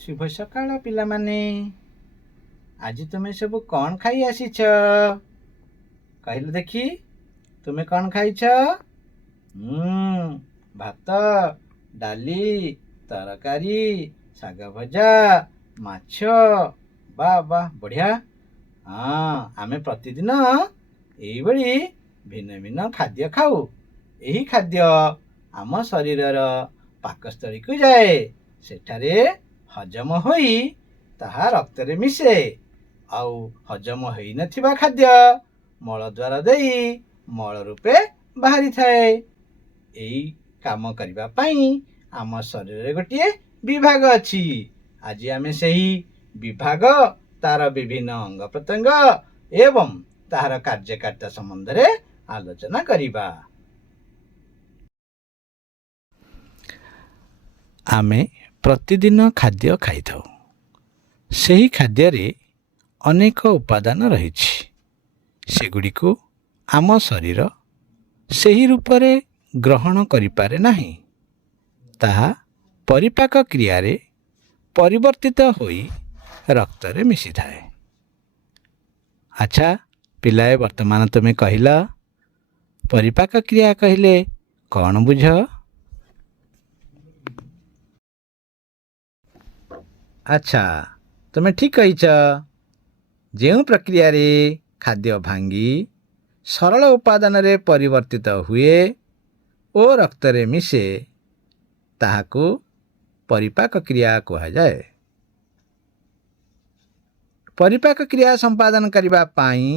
शुभ सकाळ पिलामाने। आज तुमे सब कौन खाई आसीछ कहले देखी। तुमे कौन खाइछ? भात डाली तरकारी शाग भजा माछ। वाह वाह बढ़िया। हाँ आमे प्रतिदिन यही भली भिन्न भिन्न खाद्य खाऊ। यही खाद्य आम शरीरर पाकस्थली को जाए, सेठारे हजम होई ताहा रक्तरे मिसे। आउ हजम होई नथिबा खाद्य मल द्वार देई मल रूपे बाहरी थाए। एई काम करिबा पई आम शरीर गोटे विभाग अछि। आज आमे सेही विभाग तार विभिन्न अंग प्रत्यंग एवं तार कार्यकारिता संबंध रे आलोचना करिबा। आमे प्रतिदिन खाद्य खाइथाउ। ସେହି ଖାଦ୍ୟରେ ଅନେକ ଉପାଦାନ ରହିଛି। ସେଗୁଡ଼ିକୁ ଆମ ଶରୀର ସେହି ରୂପରେ ଗ୍ରହଣ କରିପାରେ ନାହିଁ। ତାହା ପରିପାକ କ୍ରିୟାରେ ପରିବର୍ତ୍ତିତ ହୋଇ ରକ୍ତରେ ମିଶିଥାଏ। ଆଚ୍ଛା ପିଲାଏ, ବର୍ତ୍ତମାନ ତୁମେ କହିଲ ପରିପାକ କ୍ରିୟା କହିଲେ କ'ଣ ବୁଝ? ଆଚ୍ଛା ତୁମେ ଠିକ୍ କହିଛ। ଯେଉଁ ପ୍ରକ୍ରିୟାରେ ଖାଦ୍ୟ ଭାଙ୍ଗି ସରଳ ଉପାଦାନରେ ପରିବର୍ତ୍ତିତ ହୁଏ ଓ ରକ୍ତରେ ମିଶେ ତାହାକୁ ପରିପାକ କ୍ରିୟା କୁହାଯାଏ। ପରିପାକ କ୍ରିୟା ସମ୍ପାଦନ କରିବା ପାଇଁ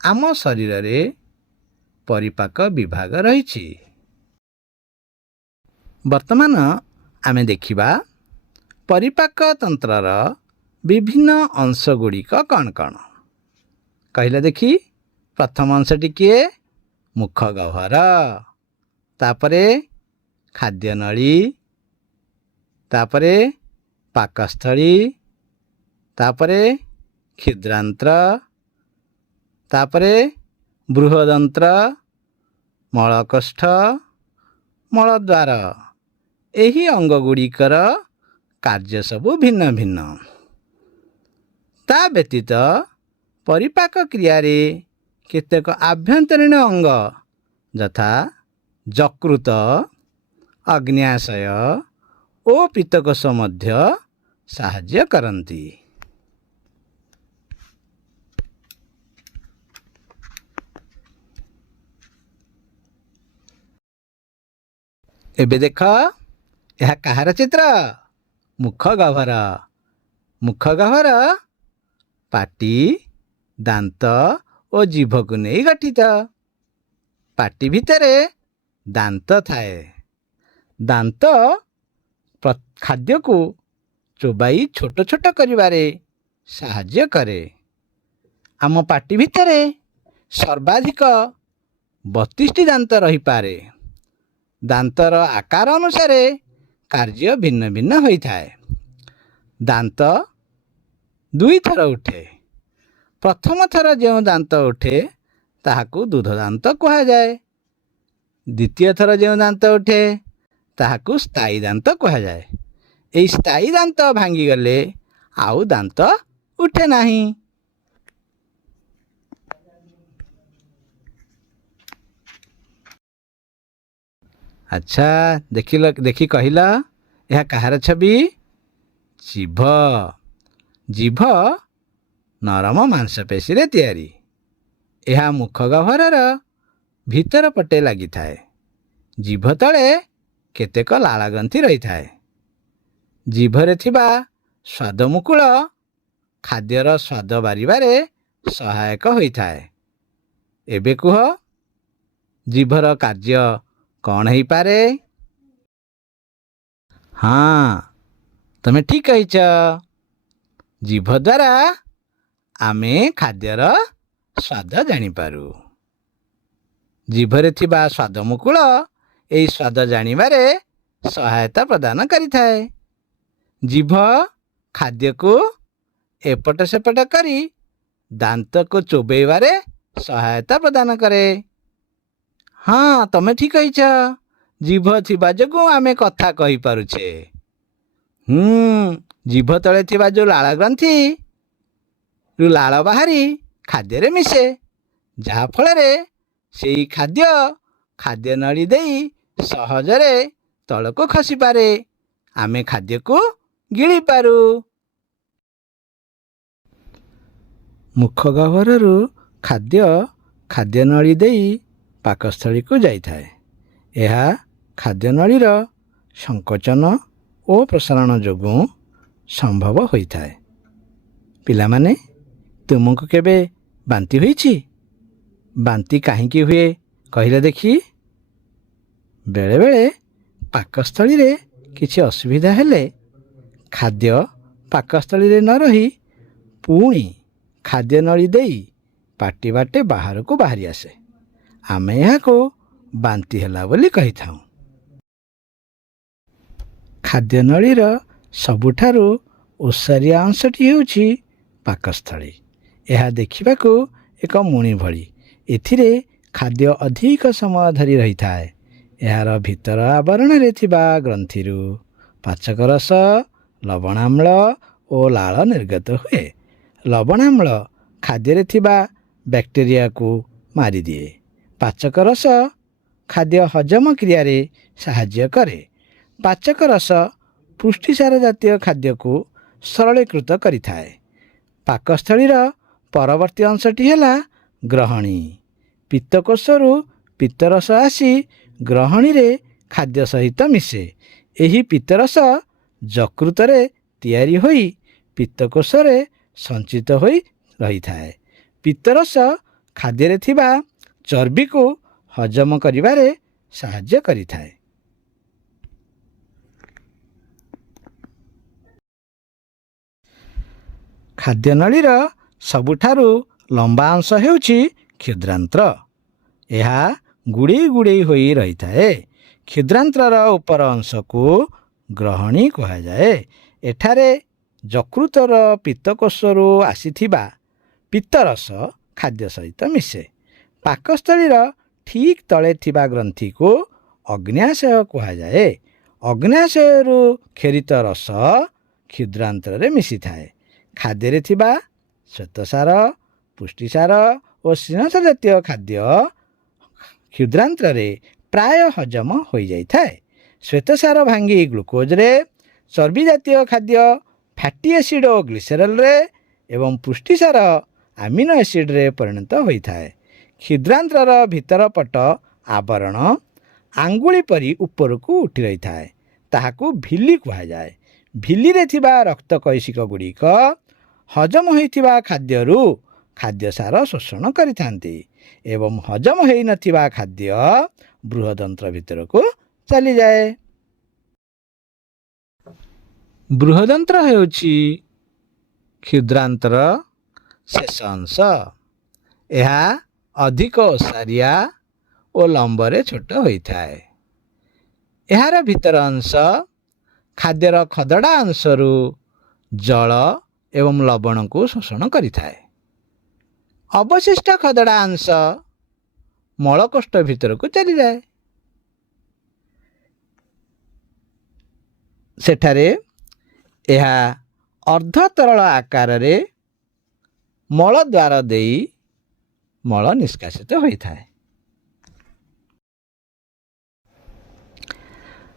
ଆମ ଶରୀରରେ ପରିପାକ ବିଭାଗ ରହିଛି। ବର୍ତ୍ତମାନ ଆମେ ଦେଖିବା ପରିପାକ ତନ୍ତ୍ରର ବିଭିନ୍ନ ଅଂଶ ଗୁଡ଼ିକ କ'ଣ କ'ଣ କହିଲେ ଦେଖି। ପ୍ରଥମ ଅଂଶଟି କିଏ? ମୁଖ ଗହ୍ୱର, ତାପରେ ଖାଦ୍ୟନଳୀ, ତାପରେ ପାକସ୍ଥଳୀ, ତାପରେ କ୍ଷୁଦ୍ରାନ୍ତ୍ର, ତାପରେ ବୃହଦନ୍ତ୍ର, ମଳକୋଷ୍ଠ, ମଳଦ୍ୱାର। ଏହି ଅଙ୍ଗ ଗୁଡ଼ିକର କାର୍ଯ୍ୟ ସବୁ ଭିନ୍ନ ଭିନ୍ନ। ତା ବ୍ୟତୀତ ପରିପାକ କ୍ରିୟାରେ କେତେକ ଆଭ୍ୟନ୍ତରୀଣ ଅଙ୍ଗ ଯଥା ଯକୃତ, ଅଗ୍ନ୍ୟାଶୟ ଓ ପିତ୍ତକୋଷ ମଧ୍ୟ ସାହାଯ୍ୟ କରନ୍ତି। ଏବେ ଦେଖ, ଏହା କାହାର ଚିତ୍ର? ମୁଖ ଗହ୍ୱର। ମୁଖ ଗହ୍ୱର ପାଟି, ଦାନ୍ତ ଓ ଜିଭକୁ ନେଇ ଗଠିତ। ପାଟି ଭିତରେ ଦାନ୍ତ ଥାଏ। ଦାନ୍ତ ଖାଦ୍ୟକୁ ଚୋବାଇ ଛୋଟ ଛୋଟ କରିବାରେ ସାହାଯ୍ୟ କରେ। ଆମ ପାଟି ଭିତରେ ସର୍ବାଧିକ 32ଟି ଦାନ୍ତ ରହିପାରେ। ଦାନ୍ତର ଆକାର ଅନୁସାରେ କାର୍ଯ୍ୟ ଭିନ୍ନ ଭିନ୍ନ ହୋଇଥାଏ। ଦାନ୍ତ 2 ଥର ଉଠେ। ପ୍ରଥମ ଥର ଯେଉଁ ଦାନ୍ତ ଉଠେ ତାହାକୁ ଦୁଧ ଦାନ୍ତ କୁହାଯାଏ। ଦ୍ୱିତୀୟ ଥର ଯେଉଁ ଦାନ୍ତ ଉଠେ ତାହାକୁ ସ୍ଥାୟୀ ଦାନ୍ତ କୁହାଯାଏ। ଏହି ସ୍ଥାୟୀ ଦାନ୍ତ ଭାଙ୍ଗିଗଲେ ଆଉ ଦାନ୍ତ ଉଠେ ନାହିଁ। ଆଚ୍ଛା ଦେଖି କହିଲ, ଏହା କାହାର ଛବି? ଜିଭ। ଜିଭ ନରମ ମାଂସପେଶୀରେ ତିଆରି। ଏହା ମୁଖ ଗହ୍ୱରର ଭିତର ପଟେ ଲାଗିଥାଏ। ଜିଭ ତଳେ କେତେକ ଲାଳଗ୍ରନ୍ଥି ରହିଥାଏ। ଜିଭରେ ଥିବା ସ୍ୱାଦମୁକୁଳ ଖାଦ୍ୟର ସ୍ୱାଦ ବାରିବାରେ ସହାୟକ ହୋଇଥାଏ। ଏବେ କୁହ, ଜିଭର କାର୍ଯ୍ୟ କ'ଣ ହେଇପାରେ? ହଁ ତମେ ଠିକ୍ କହିଛ। ଜିଭ ଦ୍ୱାରା ଆମେ ଖାଦ୍ୟର ସ୍ୱାଦ ଜାଣିପାରୁ। ଜିଭରେ ଥିବା ସ୍ୱାଦମୁକୁଳ ଏହି ସ୍ୱାଦ ଜାଣିବାରେ ସହାୟତା ପ୍ରଦାନ କରିଥାଏ। ଜିଭ ଖାଦ୍ୟକୁ ଏପଟ ସେପଟ କରି ଦାନ୍ତକୁ ଚୋବେଇବାରେ ସହାୟତା ପ୍ରଦାନ କରେ। ହଁ ତମେ ଠିକ୍ କହିଛ। ଜିଭ ଥିବା ଯୋଗୁଁ ଆମେ କଥା କହିପାରୁଛେ। ଜିଭ ତଳେ ଥିବା ଯେଉଁ ଲାଳ ଗ୍ରନ୍ଥିରୁ ଲାଳ ବାହାରି ଖାଦ୍ୟରେ ମିଶେ, ଯାହାଫଳରେ ସେଇ ଖାଦ୍ୟ ନଳୀ ଦେଇ ସହଜରେ ତଳକୁ ଖସିପାରେ। ଆମେ ଖାଦ୍ୟକୁ ଗିଳିପାରୁ। ମୁଖ ଗହ୍ୱରରୁ ଖାଦ୍ୟ ନଳୀ ଦେଇ ପାକସ୍ଥଳୀକୁ ଯାଇଥାଏ। ଏହା ଖାଦ୍ୟନଳୀର ସଂକୋଚନ ଓ ପ୍ରସାରଣ ଯୋଗୁଁ ସମ୍ଭବ ହୋଇଥାଏ। ପିଲାମାନେ, ତୁମକୁ କେବେ ବାନ୍ତି ହୋଇଛି? ବାନ୍ତି କାହିଁକି ହୁଏ କହିଲେ ଦେଖି? ବେଳେବେଳେ ପାକସ୍ଥଳୀରେ କିଛି ଅସୁବିଧା ହେଲେ ଖାଦ୍ୟ ପାକସ୍ଥଳୀରେ ନ ରହି ପୁଣି ଖାଦ୍ୟନଳୀ ଦେଇ ପାଟି ବାଟେ ବାହାରକୁ ବାହାରି ଆସେ। ଆମେ ଏହାକୁ ବାନ୍ତି ହେଲା ବୋଲି କହିଥାଉ। ଖାଦ୍ୟନଳୀର ସବୁଠାରୁ ଓସାରିଆ ଅଂଶଟି ହେଉଛି ପାକସ୍ଥଳୀ। ଏହା ଦେଖିବାକୁ ଏକ ମୁଣି ଭଳି। ଏଥିରେ ଖାଦ୍ୟ ଅଧିକ ସମୟ ଧରି ରହିଥାଏ। ଏହାର ଭିତର ଆବରଣରେ ଥିବା ଗ୍ରନ୍ଥିରୁ ପାଚକ ରସ, ଲବଣାମ୍ଳ ଓ ଲାଳ ନିର୍ଗତ ହୁଏ। ଲବଣାମ୍ଳ ଖାଦ୍ୟରେ ଥିବା ବ୍ୟାକ୍ଟେରିଆକୁ ମାରିଦିଏ। ପାଚକ ରସ ଖାଦ୍ୟ ହଜମ କ୍ରିୟାରେ ସାହାଯ୍ୟ କରେ। ପାଚକ ରସ ପୁଷ୍ଟିସାର ଜାତୀୟ ଖାଦ୍ୟକୁ ସରଳୀକୃତ କରିଥାଏ। ପାକସ୍ଥଳୀର ପରବର୍ତ୍ତୀ ଅଂଶଟି ହେଲା ଗ୍ରହଣୀ। ପିତ୍ତକୋଷରୁ ପିତ୍ତରସ ଆସି ଗ୍ରହଣୀରେ ଖାଦ୍ୟ ସହିତ ମିଶେ। ଏହି ପିତ୍ତରସ ଯକୃତରେ ତିଆରି ହୋଇ ପିତ୍ତକୋଷରେ ସଞ୍ଚିତ ହୋଇ ରହିଥାଏ। ପିତ୍ତରସ ଖାଦ୍ୟରେ ଥିବା ଚର୍ବିକୁ ହଜମ କରିବାରେ ସାହାଯ୍ୟ କରିଥାଏ। ଖାଦ୍ୟନଳୀର ସବୁଠାରୁ ଲମ୍ବା ଅଂଶ ହେଉଛି କ୍ଷୁଦ୍ରାନ୍ତ୍ର। ଏହା ଗୁଡ଼େଇ ଗୁଡ଼େଇ ହୋଇ ରହିଥାଏ। କ୍ଷୁଦ୍ରାନ୍ତ୍ରର ଉପର ଅଂଶକୁ ଗ୍ରହଣୀ କୁହାଯାଏ। ଏଠାରେ ଯକୃତର ପିତ୍ତକୋଷରୁ ଆସିଥିବା ପିତ୍ତରସ ଖାଦ୍ୟ ସହିତ ମିଶେ। ପାକସ୍ଥଳୀର ଠିକ୍ ତଳେ ଥିବା ଗ୍ରନ୍ଥିକୁ ଅଗ୍ନ୍ୟାଶୟ କୁହାଯାଏ। ଅଗ୍ନ୍ୟାଶୟରୁ କ୍ଷରିତ ରସ କ୍ଷୁଦ୍ରାନ୍ତ୍ରରେ ମିଶିଥାଏ। ଖାଦ୍ୟରେ ଥିବା ଶ୍ୱେତସାର, ପୁଷ୍ଟିସାର ଓ ସ୍ନେହସାର ଜାତୀୟ ଖାଦ୍ୟ କ୍ଷୁଦ୍ରାନ୍ତ୍ରରେ ପ୍ରାୟ ହଜମ ହୋଇଯାଇଥାଏ। ଶ୍ୱେତସାର ଭାଙ୍ଗି ଗ୍ଲୁକୋଜରେ, ଚର୍ବି ଜାତୀୟ ଖାଦ୍ୟ ଫ୍ୟାଟି ଏସିଡ୍ ଓ ଗ୍ଲିସେରଲ୍ରେ ଏବଂ ପୁଷ୍ଟିସାର ଆମିନୋ ଏସିଡ୍ରେ ପରିଣତ ହୋଇଥାଏ। କ୍ଷୁଦ୍ରାନ୍ତ୍ରର ଭିତର ପଟ ଆବରଣ ଆଙ୍ଗୁଳି ପରି ଉପରକୁ ଉଠି ରହିଥାଏ। ତାହାକୁ ଭିଲି କୁହାଯାଏ। ଭିଲିରେ ଥିବା ରକ୍ତ କୈଶିକ ଗୁଡ଼ିକ ହଜମ ହୋଇଥିବା ଖାଦ୍ୟରୁ ଖାଦ୍ୟସାର ଶୋଷଣ କରିଥାନ୍ତି ଏବଂ ହଜମ ହୋଇନଥିବା ଖାଦ୍ୟ ବୃହଦନ୍ତ୍ର ଭିତରକୁ ଚାଲିଯାଏ। ବୃହଦନ୍ତ୍ର ହେଉଛି କ୍ଷୁଦ୍ରାନ୍ତ୍ରର ଶେଷ ଅଂଶ। ଏହା ଅଧିକ ଓସାରିଆ ଓ ଲମ୍ବରେ ଛୋଟ ହୋଇଥାଏ। ଏହାର ଭିତର ଅଂଶ ଖାଦ୍ୟର ଖଦଡ଼ା ଅଂଶରୁ ଜଳ ଏବଂ ଲବଣକୁ ଶୋଷଣ କରିଥାଏ। ଅବଶିଷ୍ଟ ଖଦଡ଼ା ଅଂଶ ମଳକୋଷ୍ଠ ଭିତରକୁ ଚାଲିଯାଏ। ସେଠାରେ ଏହା ଅର୍ଦ୍ଧ ତରଳ ଆକାରରେ ମଳଦ୍ୱାର ଦେଇ ମଳ ନିଷ୍କାସିତ ହୋଇଥାଏ।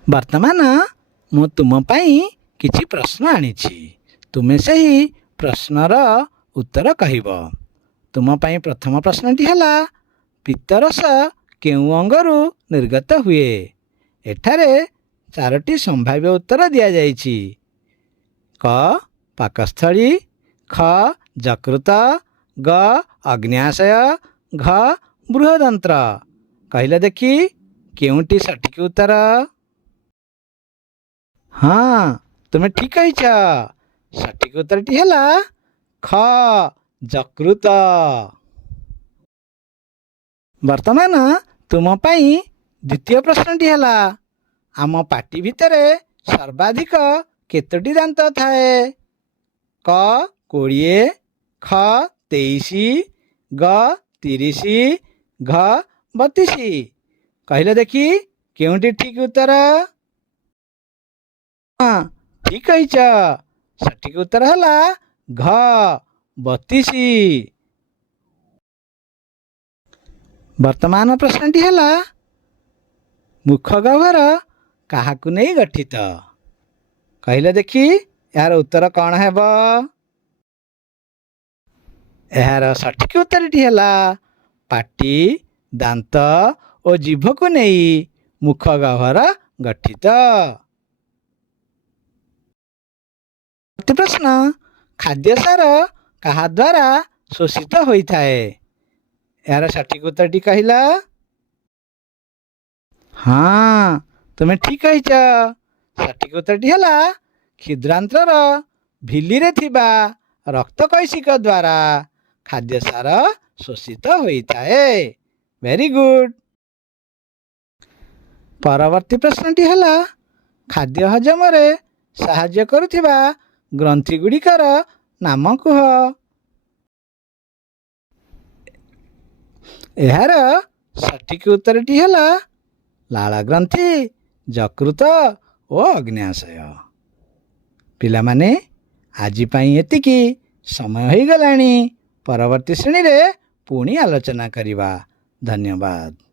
ବର୍ତ୍ତମାନ ମୁଁ ତୁମ ପାଇଁ କିଛି ପ୍ରଶ୍ନ ଆଣିଛି। ତୁମେ ସେହି ପ୍ରଶ୍ନର ଉତ୍ତର କହିବ। ତୁମ ପାଇଁ ପ୍ରଥମ ପ୍ରଶ୍ନଟି ହେଲା, ପିତ୍ତରସ କେଉଁ ଅଙ୍ଗରୁ ନିର୍ଗତ ହୁଏ? ଏଠାରେ 4ଟି ସମ୍ଭାବ୍ୟ ଉତ୍ତର ଦିଆଯାଇଛି। କ ପାକସ୍ଥଳୀ, ଖ ଯକୃତ, ଗ ଅଗ୍ନ୍ୟାଶୟ, ଘ ବୃହଦନ୍ତ୍ର। କହିଲେ ଦେଖି କେଉଁଟି ସଠିକ୍ ଉତ୍ତର? ହଁ, ତୁମେ ଠିକ୍ କହିଛ। ସଠିକ୍ ଉତ୍ତରଟି ହେଲା ଖ ଯକୃତ। ବର୍ତ୍ତମାନ ତୁମ ପାଇଁ ଦ୍ୱିତୀୟ ପ୍ରଶ୍ନଟି ହେଲା, ଆମ ପାଟି ଭିତରେ ସର୍ବାଧିକ କେତୋଟି ଦାନ୍ତ ଥାଏ? କ 20, ଖ 23, ଗ 30, ଘ 32। କହିଲେ ଦେଖି କେଉଁଟି ଠିକ୍ ଉତ୍ତର? ହଁ, ଠିକ୍ କହିଛ। ସଠିକ୍ ଉତ୍ତର ହେଲା ଘ 32। ବର୍ତ୍ତମାନ ପ୍ରଶ୍ନଟି ହେଲା ମୁଖ ଗହ୍ୱର କାହାକୁ ନେଇ ଗଠିତ? କହିଲେ ଦେଖି ଏହାର ଉତ୍ତର କ'ଣ ହେବ? ଏହାର ସଠିକ୍ ଉତ୍ତରଟି ହେଲା ପାଟି, ଦାନ୍ତ ଓ ଜିଭକୁ ନେଇ ମୁଖ ଗହ୍ୱର ଗଠିତ। ପ୍ରଶ୍ନ, ଖାଦ୍ୟସାର କାହା ଦ୍ୱାରା ଶୋଷିତ ହୋଇଥାଏ? ଏହାର ସଠିକ୍ ଉତ୍ତରଟି କହିଲ? ହଁ, ତୁମେ ଠିକ୍ କହିଛ। ସଠିକ୍ ଉତ୍ତରଟି ହେଲା କ୍ଷୁଦ୍ରାନ୍ତ୍ରର ଭିଲିରେ ଥିବା ରକ୍ତକୈଶିକ ଦ୍ୱାରା ଖାଦ୍ୟସାର ଶୋଷିତ ହୋଇଥାଏ। Very good. ପରବର୍ତ୍ତୀ ପ୍ରଶ୍ନଟି ହେଲା ଖାଦ୍ୟ ହଜମରେ ସାହାଯ୍ୟ କରୁଥିବା ଗ୍ରନ୍ଥି ଗୁଡ଼ିକର ନାମ କୁହ। ଏହାର ସଠିକ୍ ଉତ୍ତରଟି ହେଲା ଲାଳ ଗ୍ରନ୍ଥି, ଯକୃତ ଓ ଅଗ୍ନ୍ୟାଶୟ। ପିଲାମାନେ, ଆଜି ପାଇଁ ଏତିକି। ସମୟ ହୋଇଗଲାଣି। ପରବର୍ତ୍ତୀ ଶ୍ରେଣୀରେ ପୁଣି ଆଲୋଚନା କରିବା। ଧନ୍ୟବାଦ।